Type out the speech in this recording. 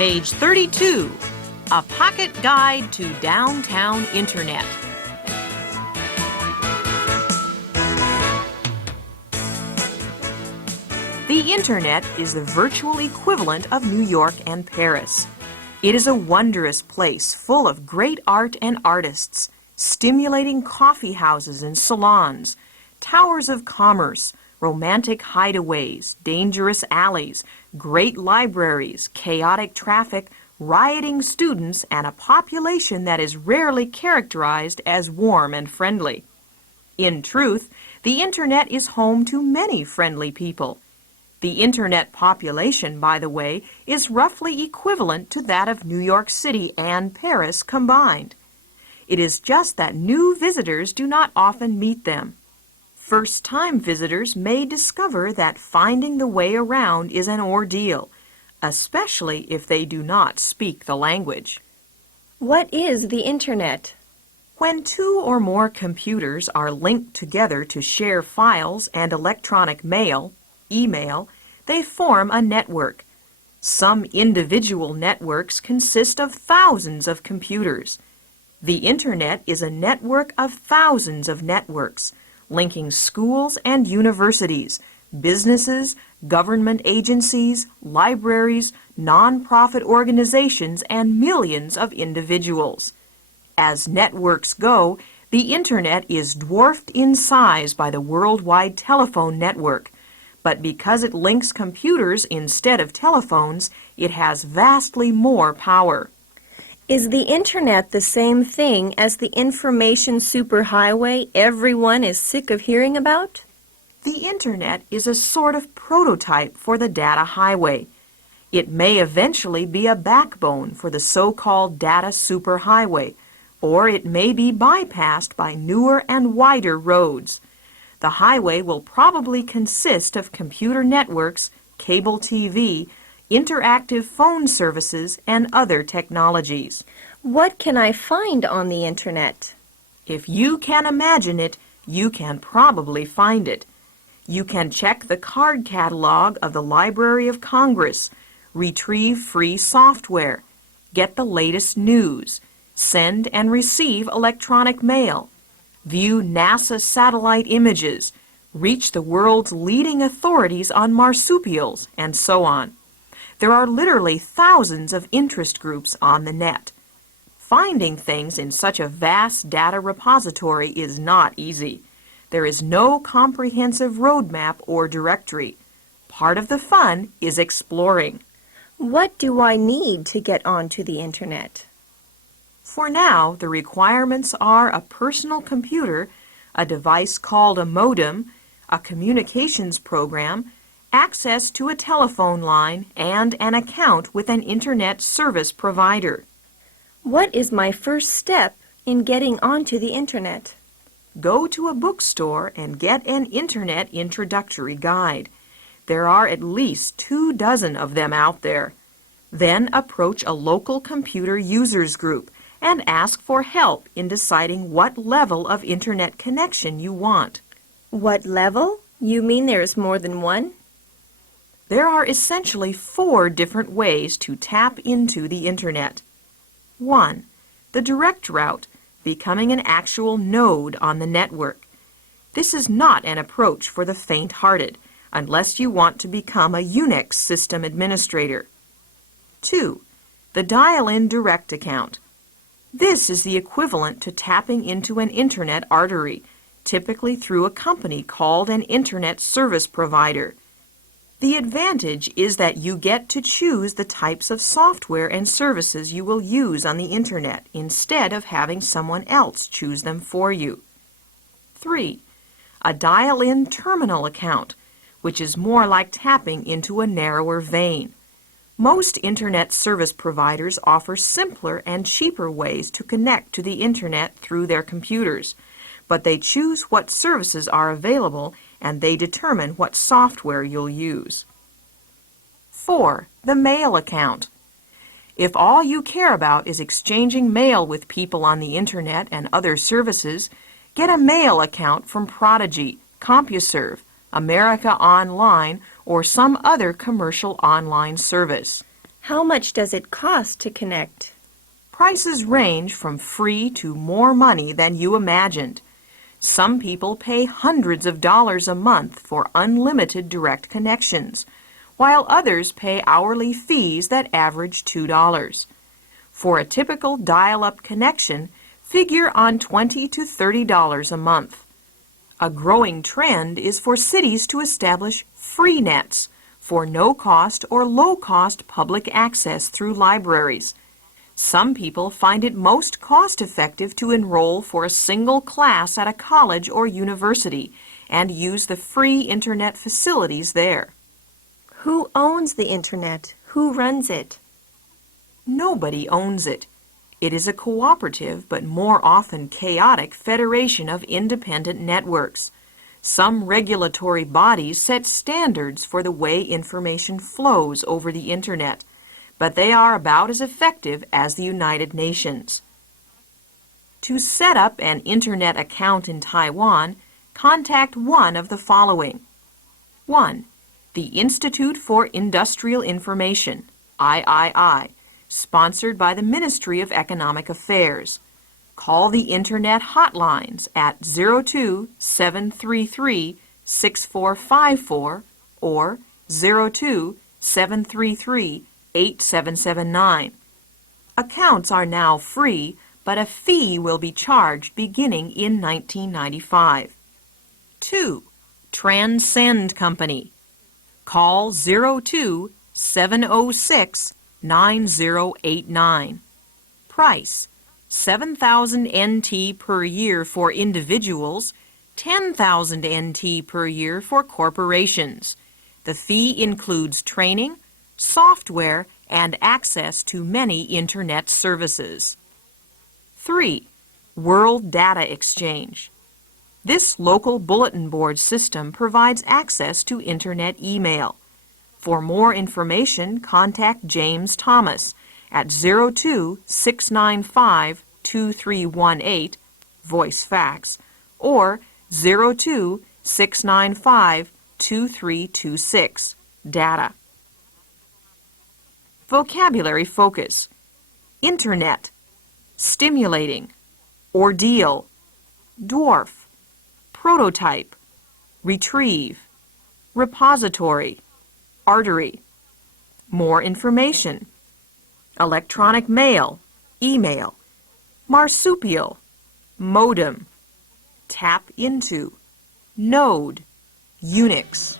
Page 32, A Pocket Guide to Downtown Internet. The Internet is the virtual equivalent of New York and Paris. It is a wondrous place full of great art and artists, stimulating coffee houses and salons, towers of commerce, romantic hideaways, dangerous alleys, great libraries, chaotic traffic, rioting students, and a population that is rarely characterized as warm and friendly. In truth, the Internet is home to many friendly people. The Internet population, by the way, is roughly equivalent to that of New York City and Paris combined. It is just that new visitors do not often meet them. First-time visitors may discover that finding the way around is an ordeal, especially if they do not speak the language. What is the Internet? When two or more computers are linked together to share files and electronic mail, email, they form a network. Some individual networks consist of thousands of computers. The Internet is a network of thousands of networks, linking schools and universities, businesses, government agencies, libraries, non-profit organizations, and millions of individuals. As networks go, the Internet is dwarfed in size by the worldwide telephone network. But because it links computers instead of telephones, it has vastly more power. Is the Internet the same thing as the information superhighway everyone is sick of hearing about? The Internet is a sort of prototype for the data highway. It may eventually be a backbone for the so-called data superhighway, or it may be bypassed by newer and wider roads. The highway will probably consist of computer networks, cable TV, interactive phone services, and other technologies. What can I find on the Internet? If you can imagine it, you can probably find it. You can check the card catalog of the Library of Congress, retrieve free software, get the latest news, send and receive electronic mail, view NASA satellite images, reach the world's leading authorities on marsupials, and so on. There are literally thousands of interest groups on the net. Finding things in such a vast data repository is not easy. There is no comprehensive roadmap or directory. Part of the fun is exploring. What do I need to get onto the Internet? For now, the requirements are a personal computer, a device called a modem, a communications program, access to a telephone line, and an account with an Internet service provider. What is my first step in getting onto the Internet? Go to a bookstore and get an Internet introductory guide. There are at least 24 of them out there. Then approach a local computer users group and ask for help in deciding what level of Internet connection you want. What level? You mean there is more than one? There are essentially 4 different ways to tap into the Internet. 1. The direct route, becoming an actual node on the network. This is not an approach for the faint-hearted, unless you want to become a Unix system administrator. 2. The dial-in direct account. This is the equivalent to tapping into an Internet artery, typically through a company called an Internet service provider. The advantage is that you get to choose the types of software and services you will use on the Internet instead of having someone else choose them for you. 3. A dial-in terminal account, which is more like tapping into a narrower vein. Most Internet service providers offer simpler and cheaper ways to connect to the Internet through their computers, but they choose what services are available and they determine what software you'll use. 4. The mail account. If all you care about is exchanging mail with people on the Internet and other services, get a mail account from Prodigy, CompuServe, America Online, or some other commercial online service. How much does it cost to connect? Prices range from free to more money than you imagined. Some people pay hundreds of dollars a month for unlimited direct connections, while others pay hourly fees that average $2. For a typical dial-up connection, figure on $20 to $30 a month. A growing trend is for cities to establish free nets for no-cost or low-cost public access through libraries. Some people find it most cost-effective to enroll for a single class at a college or university and use the free Internet facilities there. Who owns the Internet? Who runs it? Nobody owns it. It is a cooperative but more often chaotic federation of independent networks. Some regulatory bodies set standards for the way information flows over the Internet, but they are about as effective as the United Nations. To set up an Internet account in Taiwan, contact one of the following. 1. The Institute for Industrial Information, III, sponsored by the Ministry of Economic Affairs. Call the Internet hotlines at 02-733-6454 or 02-733-8779. Accounts are now free, but a fee will be charged beginning in 1995. 2. Transcend Company. Call 02-706-9089. Price: 7,000 NT per year for individuals, 10,000 NT per year for corporations. The fee includes training, software, and access to many Internet services. 3. World Data Exchange. This local bulletin board system provides access to Internet email. For more information, contact James Thomas at 02-695-2318, voice fax, or 02-695-2326, data. Vocabulary focus. Internet, stimulating, ordeal, dwarf, prototype, retrieve, repository, artery. More information. Electronic mail, email, marsupial, modem, tap into, node, Unix.